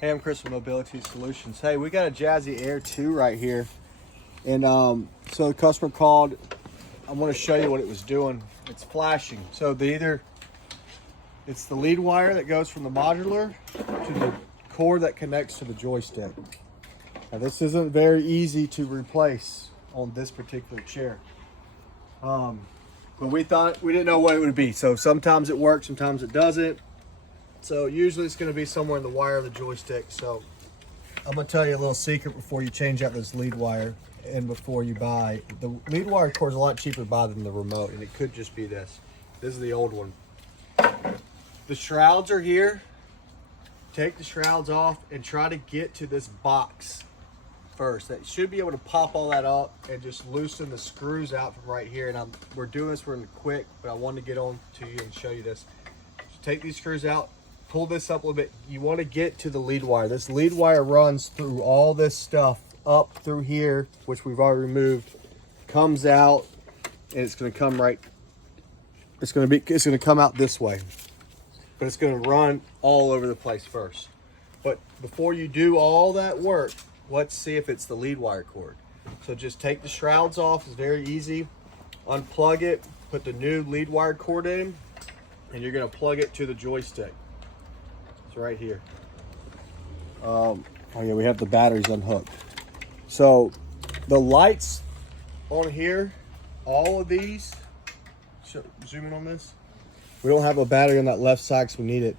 Hey, I'm Chris from Mobility Solutions. Hey, we got a Jazzy Air 2 right here. And so the customer called. I want to show you what it was doing. It's flashing. So it's the lead wire that goes from the modular to the cord that connects to the joystick. Now this isn't very easy to replace on this particular chair. But we didn't know what it would be. So sometimes it works, sometimes it doesn't. So usually it's going to be somewhere in the wire of the joystick. So I'm going to tell you a little secret before you change out this lead wire and before you buy. The lead wire cord is a lot cheaper to buy than the remote, and it could just be this. This is the old one. The shrouds are here. Take the shrouds off and try to get to this box first. That should be able to pop all that up and just loosen the screws out from right here. And we're doing this really quick, but I wanted to get on to you and show you this. So take these screws out. Pull this up a little bit. You want to get to the lead wire. This lead wire runs through all this stuff up through here, which we've already removed, comes out, and it's going to come right. It's going to come out this way, but it's going to run all over the place first. But before you do all that work, let's see if it's the lead wire cord. So just take the shrouds off. It's very easy. Unplug it. Put the new lead wire cord in, and you're going to plug it to the joystick. Right here. Oh yeah, we have the batteries unhooked. So the lights on here, all of these, zoom in on this. We don't have a battery on that left side because we need it.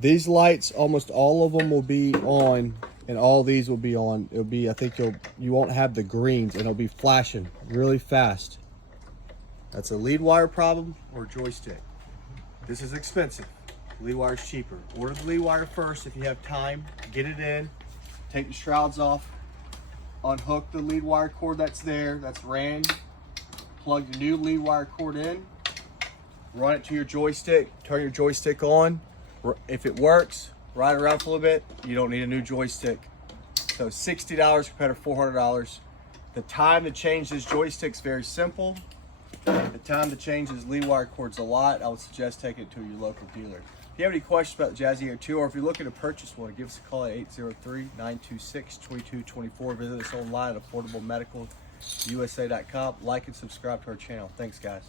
These lights, almost all of them will be on, and all these will be on. It'll be, I think you won't have the greens, and it'll be flashing really fast. That's a lead wire problem or joystick. This is expensive. Lead wire is cheaper. Order the lead wire first if you have time. Get it in. Take the shrouds off. Unhook the lead wire cord that's there. That's ran. Plug the new lead wire cord in. Run it to your joystick. Turn your joystick on. If it works, ride around for a little bit. You don't need a new joystick. So $60 compared to $400. The time to change this joystick is very simple. The time to change this lead wire cord's a lot. I would suggest taking it to your local dealer. If you have any questions about the Jazzy Air 2, or if you're looking to purchase one, give us a call at 803-926-2224. Visit us online at affordablemedicalusa.com. Like and subscribe to our channel. Thanks, guys.